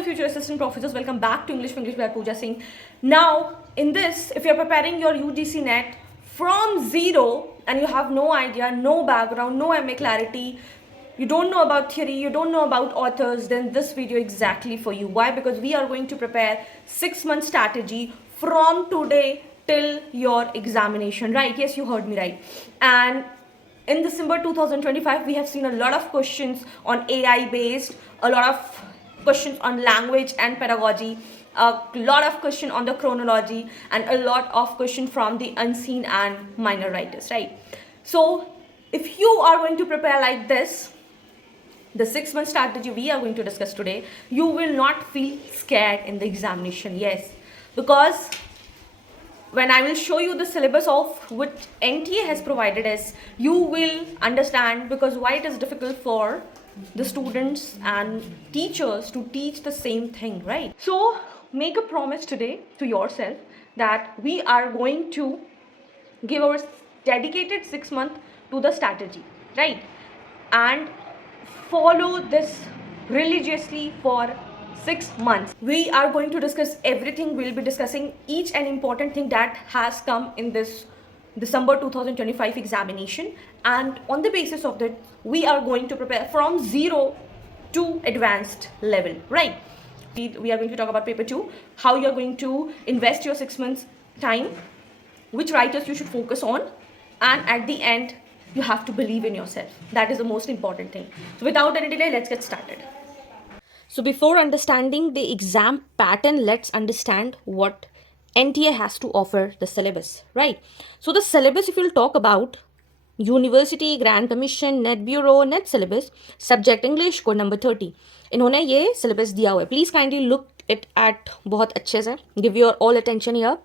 the future assistant professors, welcome back to English for English by Pooja Singh. Now, in this, if you're preparing your UGC NET from zero and you have no idea, no background, no MA clarity, you don't know about theory, you don't know about authors, then this video exactly for you. Why? Because we are going to prepare 6-month strategy from today till your examination, right? Yes, you heard me right. And in December 2025, we have seen a lot of questions on AI based, a lot of questions on language and pedagogy, a lot of questions on the chronology, and a lot of questions from the unseen and minor writers, right? So if you are going to prepare like this, the 6-month strategy we are going to discuss today, you will not feel scared in the examination. Yes, because when I will show you the syllabus of which NTA has provided us, you will understand because why it is difficult for the students and teachers to teach the same thing, right? So make a promise today to yourself that we are going to give our dedicated 6 month to the strategy, right? And follow this religiously for 6 months. We are going to discuss everything. We'll be discussing each and important thing that has come in this December 2025 examination, and on the basis of that we are going to prepare from zero to advanced level, right? We are going to talk about paper 2, how you're going to invest your 6 months time, which writers you should focus on, and at the end you have to believe in yourself. That is the most important thing. So without any delay, let's get started. So before understanding the exam pattern, let's understand what NTA has to offer the syllabus, right? So the syllabus, if you'll talk about university, grand commission, net bureau, net syllabus, subject English, code number 30, इन्होंने ये syllabus दिया हुआ है. Please kindly look it at बहुत अच्छे से, give your all attention here.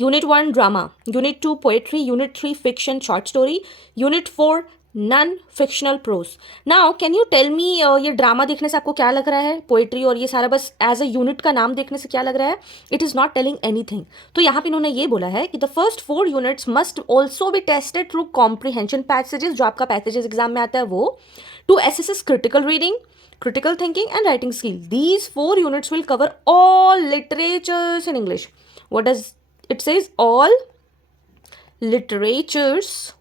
Unit 1 drama, Unit 2 poetry, Unit 3 fiction short story, Unit 4 non-fictional prose. Now can you tell me ये drama देखने से आपको क्या लग रहा है, पोएट्री और ये सारा बस एज अ यूनिट का नाम देखने से क्या लग रहा है? It is not telling anything. तो यहाँ पे इन्होंने ये बोला है कि the first 4 units must also be tested through comprehension passages, जो आपका पैसेजेस एग्जाम में आता है वो, to assess critical reading, critical thinking and writing skill. These 4 units will cover all literatures in English. What does it says? All literatures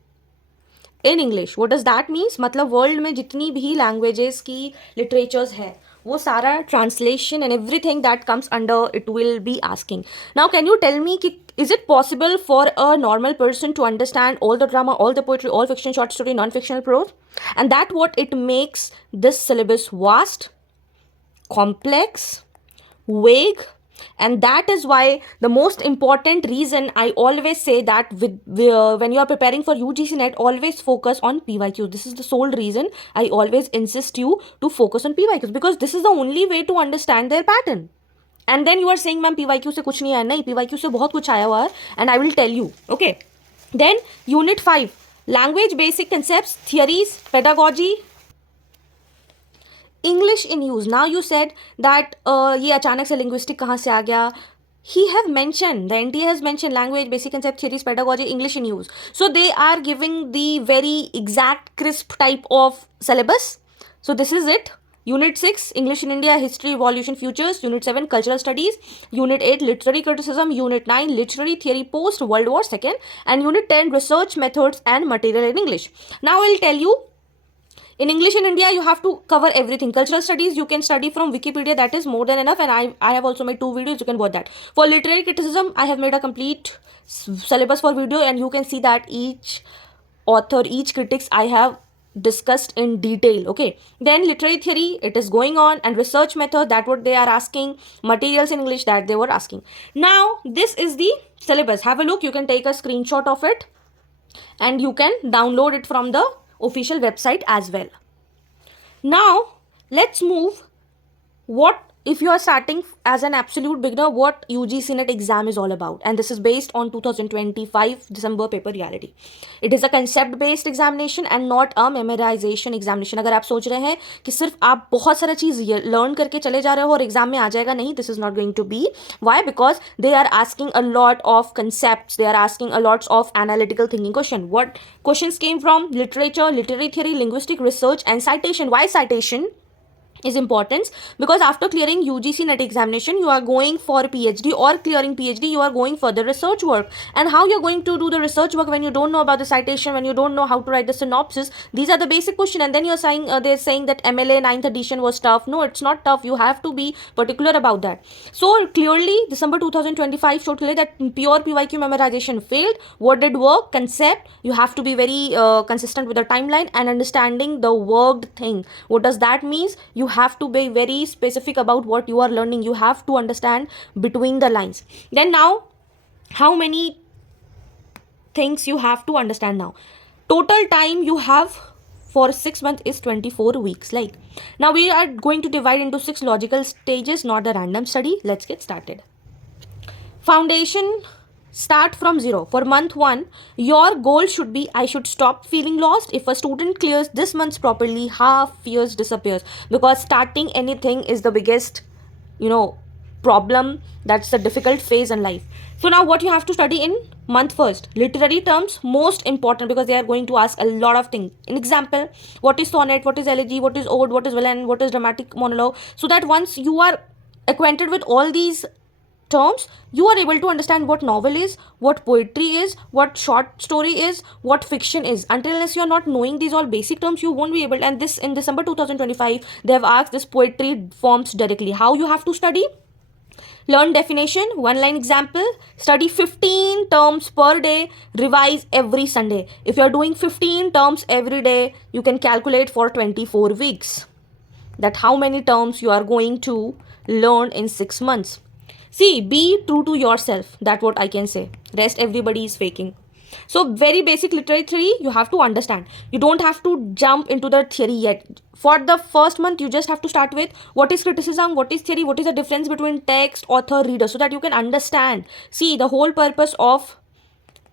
in English. What does that means? मतलब world में जितनी भी languages की literatures है वो सारा translation and everything that comes under it will be asking. Now can you tell me कि is it possible for a normal person to understand all the drama, all the poetry, all fiction, short story, non-fictional prose? And that what it makes this syllabus vast, complex, vague, and that is why the most important reason I always say that when you are preparing for UGC NET, always focus on PYQs. This is the sole reason I always insist you to focus on PYQs, because this is the only way to understand their pattern. And then you are saying ma'am PYQ से कुछ नहीं आया. नहीं, PYQ से बहुत कुछ आया हुआ है, and I will tell you. Okay. Then Unit 5 language basic concepts, theories, pedagogy, English in use. Now you said that ये अचानक से linguistic कहाँ से आ गया? He have mentioned, the NTA has mentioned language, basic concept, theories, pedagogy, English in use. So they are giving the very exact crisp type of syllabus. So this is it. Unit 6 English in India, history, evolution, futures. Unit 7 cultural studies. Unit 8 literary criticism. Unit 9 literary theory post World War II. And Unit 10 research methods and material in English. Now I will tell you, in English in India, you have to cover everything. Cultural studies, you can study from Wikipedia. That is more than enough. And I have also made 2 videos. You can watch that. For literary criticism, I have made a complete syllabus for video. And you can see that each author, each critics I have discussed in detail. Okay. Then literary theory, it is going on. And research method, that what they are asking. Materials in English, that they were asking. Now, this is the syllabus. Have a look. You can take a screenshot of it. And you can download it from the official website as well. Now let's move what if you are starting as an absolute beginner, what UGC NET exam is all about. And this is based on 2025 December paper reality. It is a concept based examination and not a memorization examination. अगर आप सोच रहे हैं कि सिर्फ आप बहुत सारा चीज़ लर्न करके चले जा रहे हो और एग्जाम में आ जाएगा, नहीं, this is not going to be. Why? Because they are asking a lot of concepts. They are asking a lot of analytical thinking question. What questions came from? Literature, literary theory, linguistic research and citation. Why citation? is important, because after clearing UGC NET examination, you are going for PhD, or clearing PhD, you are going for the research work. And how you're going to do the research work when you don't know about the citation, when you don't know how to write the synopsis? These are the basic question. And then you're saying, they're saying that MLA 9th edition was tough. No, it's not tough. You have to be particular about that. So clearly, December 2025 showed clearly that pure PYQ memorization failed. What did work? Concept. You have to be very consistent with the timeline and understanding the worked thing. What does that mean? You have to be very specific about what you are learning. You have to understand between the lines. Then now, how many things you have to understand now? Total time you have for 6 months is 24 weeks. Like, now we are going to divide into 6 logical stages, not a random study. Let's get started. Foundation. Start from 0. For month 1, your goal should be, I should stop feeling lost. If a student clears this month properly, half fears disappears, because starting anything is the biggest, problem. That's the difficult phase in life. So now what you have to study in month first? Literary terms, most important, because they are going to ask a lot of things. In example, what is sonnet, what is elegy, what is ode, what is villain, what is dramatic monologue, so that once you are acquainted with all these terms, you are able to understand what novel is, what poetry is, what short story is, what fiction is. Until unless you are not knowing these all basic terms, you won't be able. And this, in December 2025, they have asked this poetry forms directly. How you have to study? Learn definition, one line example, study 15 terms per day, revise every Sunday. If you are doing 15 terms every day, you can calculate for 24 weeks that how many terms you are going to learn in 6 months. See, be true to yourself. That's what I can say. Rest everybody is faking. So very basic literary theory you have to understand. You don't have to jump into the theory yet. For the first month, you just have to start with what is criticism, what is theory, what is the difference between text, author, reader, so that you can understand. See, the whole purpose of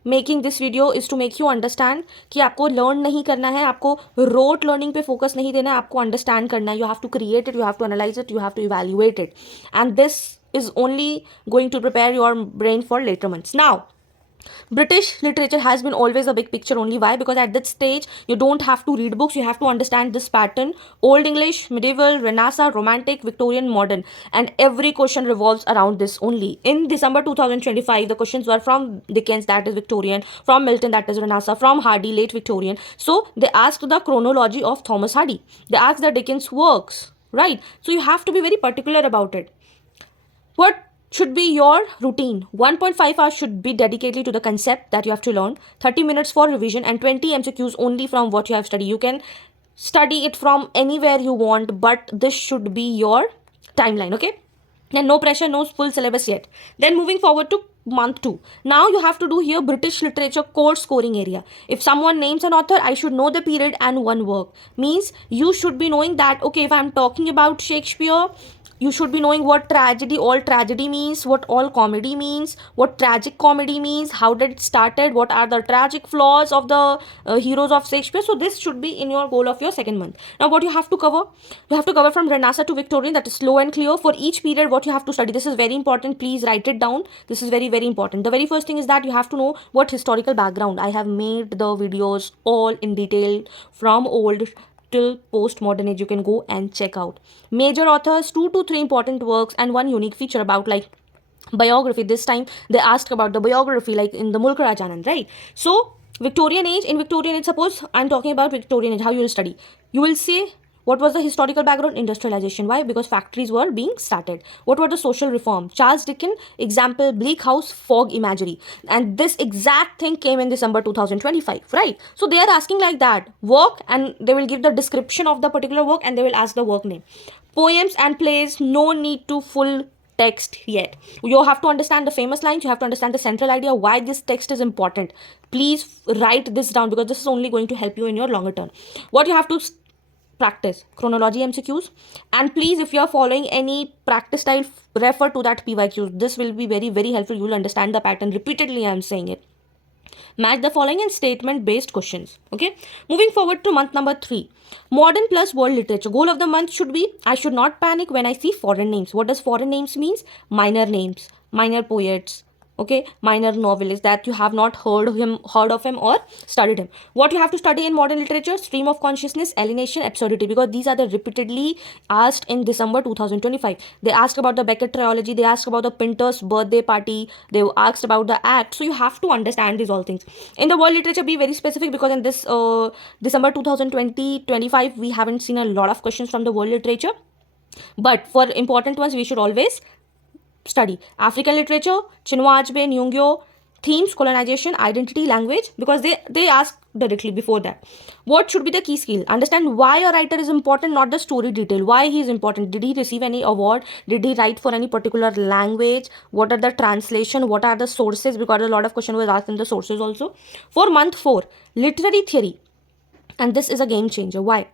making this video is to make you understand कि आपको learn नहीं करना है, आपको rote learning पे focus नहीं देना है, आपको अंडरस्टैंड करना है. You have to create it, you have to analyse it, you have to evaluate it, and this is only going to prepare your brain for later months. Now, British literature has been always a big picture only. Why? Because at that stage, you don't have to read books. You have to understand this pattern. Old English, medieval, Renaissance, Romantic, Victorian, modern. And every question revolves around this only. In December 2025, the questions were from Dickens, that is Victorian, from Milton, that is Renaissance, from Hardy, late Victorian. So they asked the chronology of Thomas Hardy. They asked the Dickens works, right? So you have to be very particular about it. What should be your routine? 1.5 hours should be dedicated to the concept that you have to learn, 30 minutes for revision, and 20 MCQs only from what you have studied. You can study it from anywhere you want, but this should be your timeline, okay? And no pressure, no full syllabus yet. Then moving forward to month 2. Now you have to do here British literature core scoring area. If someone names an author, I should know the period and one work. Means you should be knowing that, okay, if I'm talking about Shakespeare, you should be knowing what tragedy, all tragedy means, what all comedy means, what tragic comedy means, how did it started, what are the tragic flaws of the heroes of Shakespeare. So this should be in your goal of your second month. Now what you have to cover? You have to cover from Renaissance to Victorian, that is slow and clear. For each period, what you have to study, this is very important. Please write it down. This is very, very important. The very first thing is that you have to know what historical background. I have made the videos all in detail from old till postmodern age. You can go and check out major authors, 2 to 3 important works, and one unique feature about like biography. This time they asked about the biography, like in the Mulk Raj Anand, right? So Victorian age, in Victorian age, suppose I'm talking about Victorian age, how you will study? You will say, what was the historical background? Industrialization. Why? Because factories were being started. What were the social reform? Charles Dickens, example, Bleak House, fog imagery. And this exact thing came in December 2025, right? So they are asking like that, work, and they will give the description of the particular work, and they will ask the work name. Poems and plays, no need to full text yet. You have to understand the famous lines. You have to understand the central idea, why this text is important. Please write this down, because this is only going to help you in your longer term. What you have to practice, chronology MCQs, and please, if you are following any practice style, refer to that PYQs. This will be very, very helpful. You will understand the pattern. Repeatedly I am saying it. Match the following in statement based questions. Okay, moving forward to month number 3, modern plus world literature. Goal of the month should be, I should not panic when I see foreign names. What does foreign names means? Minor names, minor poets, Okay, minor novelist, that you have not heard of him or studied him. What you have to study in modern literature: stream of consciousness, alienation, absurdity, because these are the repeatedly asked in December 2025. They asked about the Beckett trilogy, they asked about the Pinter's birthday party, they asked about the act. So you have to understand these all things. In the world literature, be very specific, because in this December 2020-25, we haven't seen a lot of questions from the world literature, but for important ones we should always study. African literature, Chinua Achebe, Nyong'o, themes, colonization, identity, language, because they ask directly before that. What should be the key skill? Understand why a writer is important, not the story detail. Why he is important? Did he receive any award? Did he write for any particular language? What are the translation? What are the sources? Because a lot of question was asked in the sources also. For month 4, literary theory, and this is a game changer. Why?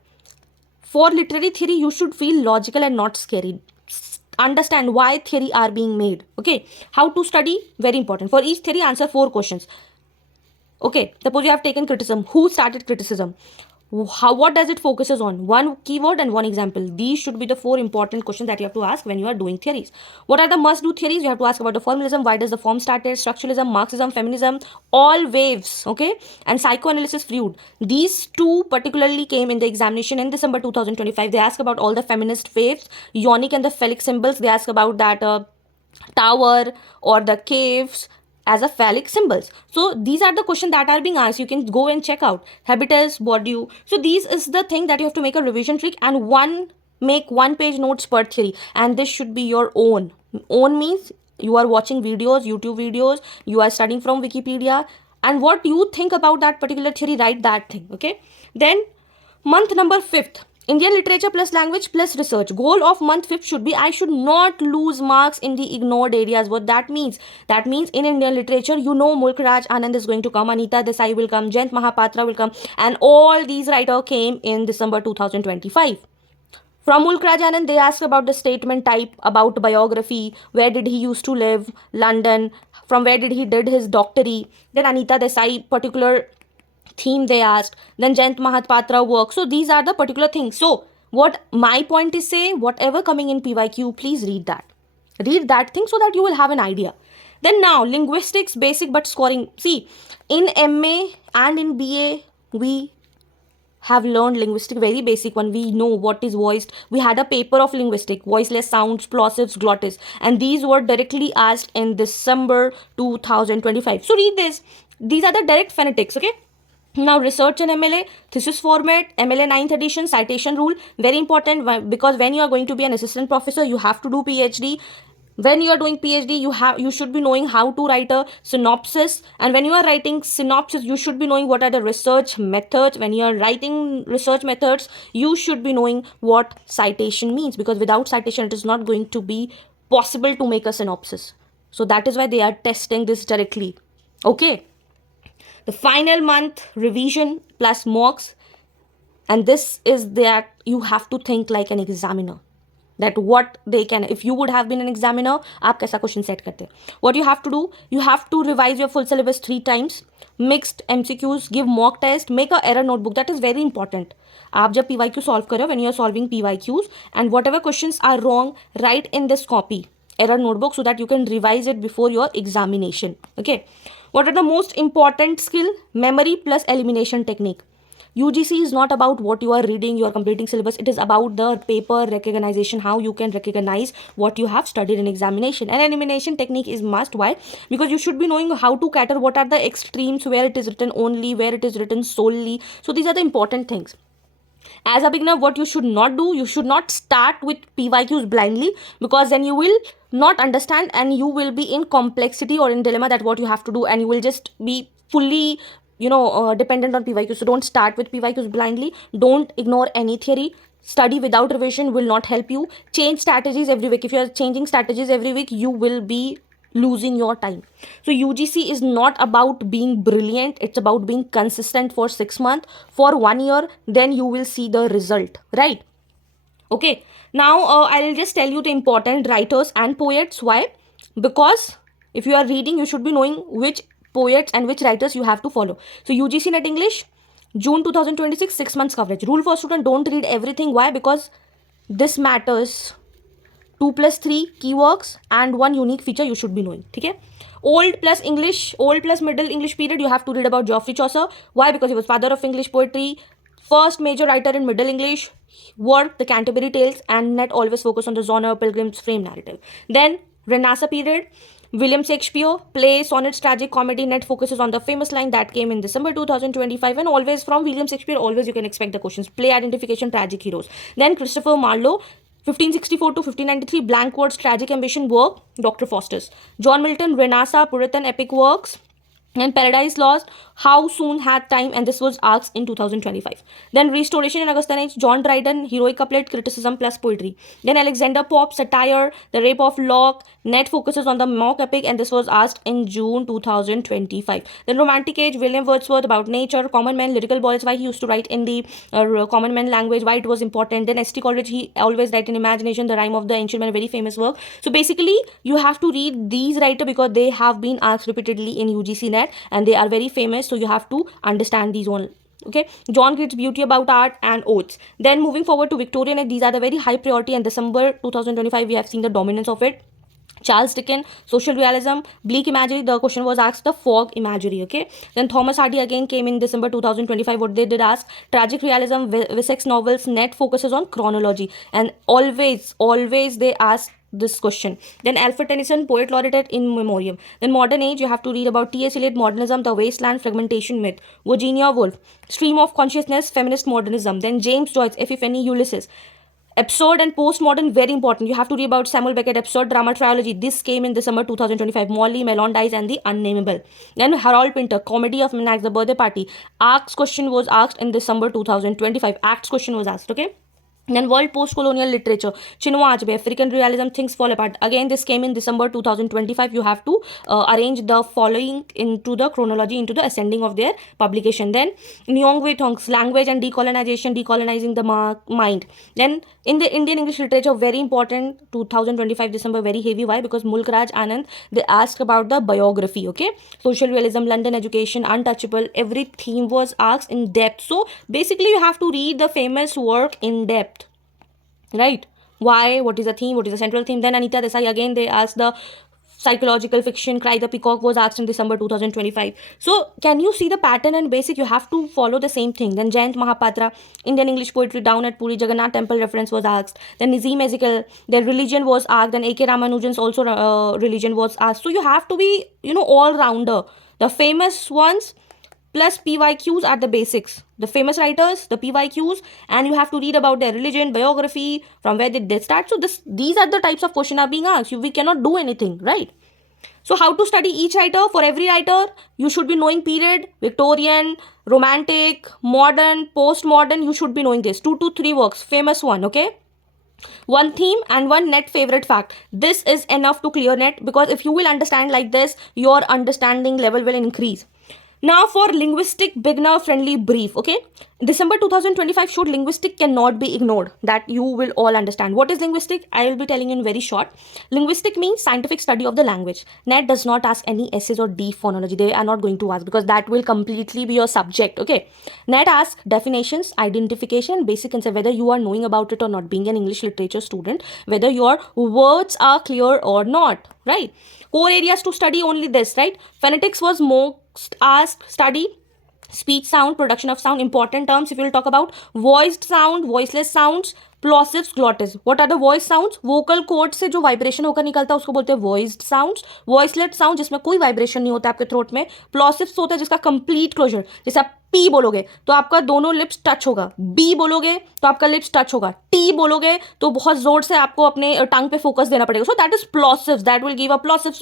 For literary theory, you should feel logical and not scary. Understand why theory are being made. Okay, how to study, very important. For each theory, answer 4 questions. Okay, suppose you have taken criticism. Who started criticism? What does it focuses on? One keyword and one example. These should be the 4 important questions that you have to ask when you are doing theories. What are the must do theories? You have to ask about the formalism. Why does the form started? Structuralism, Marxism, feminism, all waves. Okay, and psychoanalysis, Freud. These 2 particularly came in the examination in December 2025. They ask about all the feminist waves, Ionic and the phallic symbols. They ask about that tower or the caves as a phallic symbols. So these are the questions that are being asked. You can go and check out habitus, Bourdieu. So these is the thing that you have to make a revision trick, and make 1-page notes per theory, and this should be your own. Own means you are watching videos, YouTube videos, you are studying from Wikipedia, and what you think about that particular theory, write that thing. Okay, then month number 5th, Indian literature plus language plus research. Goal of month 5th should be, I should not lose marks in the ignored areas. What that means? That means in Indian literature, you know, Mulk Raj Anand is going to come, Anita Desai will come, Jayant Mahapatra will come, and all these writers came in December 2025. From Mulk Raj Anand, they asked about the statement type, about biography, where did he used to live, London, from where did he did his doctorate. Then Anita Desai, particular theme they asked. Then Jayant Mahapatra work. So these are the particular things. So what my point is, say whatever coming in PYQ, please read that. Read that thing so that you will have an idea. Then now linguistics, basic but scoring. See, in MA and in BA, we have learned linguistic, very basic one. We know what is voiced. We had a paper of linguistic, voiceless sounds, plosives, glottis, and these were directly asked in December 2025. So read this. These are the direct phonetics. Okay, now research and MLA, thesis format, MLA 9th edition, citation rule, very important, because when you are going to be an assistant professor, you have to do PhD. When you are doing PhD, you should be knowing how to write a synopsis, and when you are writing synopsis, you should be knowing what are the research methods. When you are writing research methods, you should be knowing what citation means, because without citation, it is not going to be possible to make a synopsis. So that is why they are testing this directly. Okay, the final month revision plus mocks, and this is that you have to think like an examiner, that what they can, if you would have been an examiner, आप कैसा question set करते. What you have to do, you have to revise your full syllabus 3 times, mixed MCQs, give mock test, make a error notebook. That is very important. आप जब PYQ solve करो, when you are solving PYQs, and whatever questions are wrong, write in this copy error notebook so that you can revise it before your examination. Okay, what are the most important skill? Memory plus elimination technique. UGC is not about what you are reading, you are completing syllabus. It is about the paper recognition, how you can recognize what you have studied in examination. And elimination technique is must. Why? Because you should be knowing how to cater what are the extremes, where it is written only, where it is written solely. So these are the important things. As a beginner, what you should not do, you should not start with PYQs blindly, because then you will not understand and you will be in complexity or in dilemma that what you have to do, and you will just be fully dependent on PYQs. So don't start with PYQs blindly. Don't ignore any theory. Study without revision will not help you. Change strategies every week. If you are changing strategies every week, you will be losing your time. So UGC is not about being brilliant. It's about being consistent for 6 months, for 1 year. Then you will see the result, right? Okay. Now I'll just tell you the important writers and poets. Why? Because if you are reading, you should be knowing which poets and which writers you have to follow. So UGC Net English, June 2026, 6 months coverage. Rule for student, don't read everything. Why? Because this matters 2+3 keywords and one unique feature you should be knowing. ठीक है. Old plus English, Old plus Middle English period, you have to read about Geoffrey Chaucer. Why? Because he was father of English poetry, first major writer in Middle English, worked the Canterbury Tales, and net always focus on the genre Pilgrim's frame narrative. Then Renaissance period, William Shakespeare, play, sonnets, tragic comedy, net focuses on the famous line that came in December 2025, and always from William Shakespeare, always you can expect the questions. Play identification, tragic heroes. Then Christopher Marlowe, 1564 to 1593, blank words, tragic ambition, work, Dr. Faustus. John Milton, Renaissance, Puritan epic works. And Paradise Lost, How Soon Had Time, and this was asked in 2025. Then Restoration in Augustan Age, John Dryden, Heroic Couplet, Criticism plus Poetry. Then Alexander Pope, Satire, The Rape of Locke, net focuses on the mock epic, and this was asked in June 2025. Then Romantic Age, William Wordsworth, about nature, common man, lyrical boys, why he used to write in the common man language, why it was important. Then S.T. Coleridge, he always write in imagination, the rhyme of the ancient man, a very famous work. So basically, you have to read these writers because they have been asked repeatedly in UGC NET and they are very famous, so you have to understand these all. Okay, John Keats, Beauty About Art, and Oaths. Then moving forward to Victorian age, these are the very high priority, and December 2025 we have seen the dominance of it. Charles Dickens, social realism, bleak imagery, the question was asked the fog imagery. Okay, then Thomas Hardy again came in December 2025. What they did ask, tragic realism, Wessex novels, net focuses on chronology, and always they ask this question. Then Alfred Tennyson, poet laureate in memoriam. Then modern age, you have to read about T.S. Eliot, modernism, the wasteland, fragmentation myth. Virginia Woolf, stream of consciousness, feminist modernism. Then James Joyce, Epiphany, Ulysses. Absurd and postmodern, very important. You have to read about Samuel Beckett, absurd drama trilogy. This came in December 2025. Molly, Melondice, and the Unnameable. Then Harold Pinter, comedy of Maniacs, the birthday party. Acts question was asked in December 2025. Acts question was asked. Okay. Then world post-colonial literature, Chinua Achebe, African realism, things fall apart. Again, this came in December 2025. You have to arrange the following into the chronology, into the ascending of their publication. Then Nyong'Wei Thong's language and decolonization, decolonizing the mind. Then in the Indian English literature, very important, 2025 December, very heavy. Why? Because Mulk Raj Anand, they asked about the biography. Okay, social realism, London education, untouchable, every theme was asked in depth. So basically you have to read the famous work in depth. Right? Why? What is the theme? What is the central theme? Then Anita Desai, again they asked the psychological fiction. Cry the Peacock was asked in December 2025. So can you see the pattern and basic? You have to follow the same thing. Then Jayant Mahapatra, Indian English poetry, down at Puri Jagannath temple reference was asked. Then Nazim Ezekiel, their religion was asked. Then A.K. Ramanujan's also religion was asked. So you have to be, all rounder. The famous ones plus PYQs are the basics. The famous writers, the PYQs, and you have to read about their religion, biography, from where did they start. So these are the types of questions are being asked. We cannot do anything, right? So how to study each writer? For every writer, you should be knowing period, Victorian, romantic, modern, postmodern. You should be knowing this. 2 to 3 works, famous one, okay? One theme and one net favorite fact. This is enough to clear net, because if you will understand like this, your understanding level will increase. Now for linguistic beginner friendly brief, okay? December 2025 showed linguistic cannot be ignored. That you will all understand. What is linguistic? I will be telling you in very short. Linguistic means scientific study of the language. NET does not ask any essays or deep phonology. They are not going to ask, because that will completely be your subject, okay? NET asks definitions, identification, basic concept, whether you are knowing about it or not, being an English literature student, whether your words are clear or not, right? Core areas to study only this, right? Phonetics was most asked study. Speech sound, production of sound, important terms if you will talk about. Voiced sound, voiceless sounds, plosives, glottis. What are the voice sounds? Vocal cord से जो vibration होकर निकलता है उसको बोलते हैं voiced sounds. Voiceless sound जिसमें कोई vibration नहीं होता आपके throat में. Plosives होता है जिसका complete closure. जैसे आप P बोलोगे तो आपका दोनों लिप्स टच होगा. B बोलोगे तो आपका लिप्स टच होगा. T बोलोगे तो बहुत जोर से आपको अपने टंग पे फोकस देना पड़ेगा. So that is plosives. That will give a plosive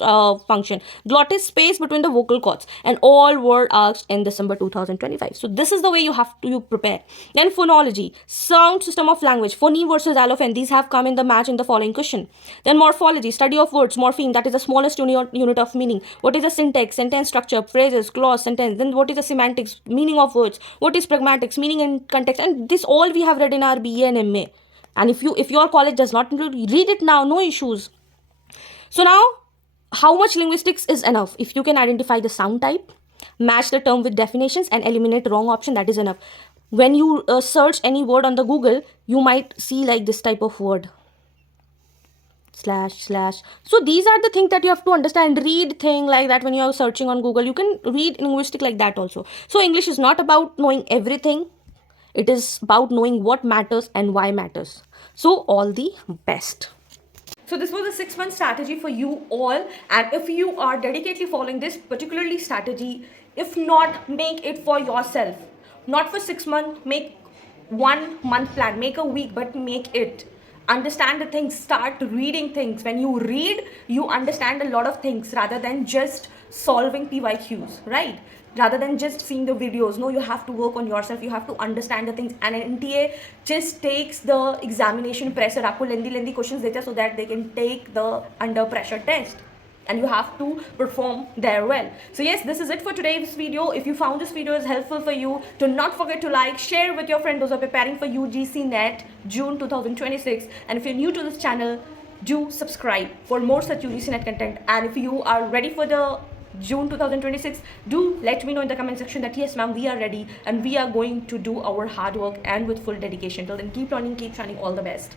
function. Glottis, space between the vocal cords, and all were asked in December 2025. So this is the way you have to prepare. Then phonology, sound system of language, phoneme versus allophone. These have come in the match in the following question. Then morphology, study of words, morpheme, that is the smallest unit of meaning. What is the syntax, sentence structure, phrases, clause, sentence. Then what is the semantics, meaning of words. What is pragmatics, meaning and context. And this all we have read in our BA and MA. And if your college does not include, read it now, no issues. So now, how much linguistics is enough? If you can identify the sound type, match the term with definitions, and eliminate wrong option, that is enough. When you search any word on the Google, you might see like this type of word. slash slash. So these are the things that you have to understand. Read thing like that when you are searching on Google. You can read linguistic like that also. So English is not about knowing everything. It is about knowing what matters and why matters. So all the best. So this was a 6-month strategy for you all, and if you are dedicatedly following this particularly strategy, if not, make it for yourself. Not for 6 months, make 1 month plan, make a week, but make it. Understand the things, start reading things. When you read, you understand a lot of things rather than just solving PYQs, right? Rather than just seeing the videos. No, you have to work on yourself, you have to understand the things. And an NTA just takes the examination pressure. आपको lengthy questions देते हैं so that they can take the under pressure test, and you have to perform there well. So yes, this is it for today's video. If you found this video is helpful for you, do not forget to like, share with your friends those are preparing for UGC NET June 2026. And if you're new to this channel, do subscribe for more such UGC NET content. And if you are ready for the June 2026, do let me know in the comment section that yes ma'am, we are ready and we are going to do our hard work and with full dedication. Till then, keep learning, keep shining. All the best.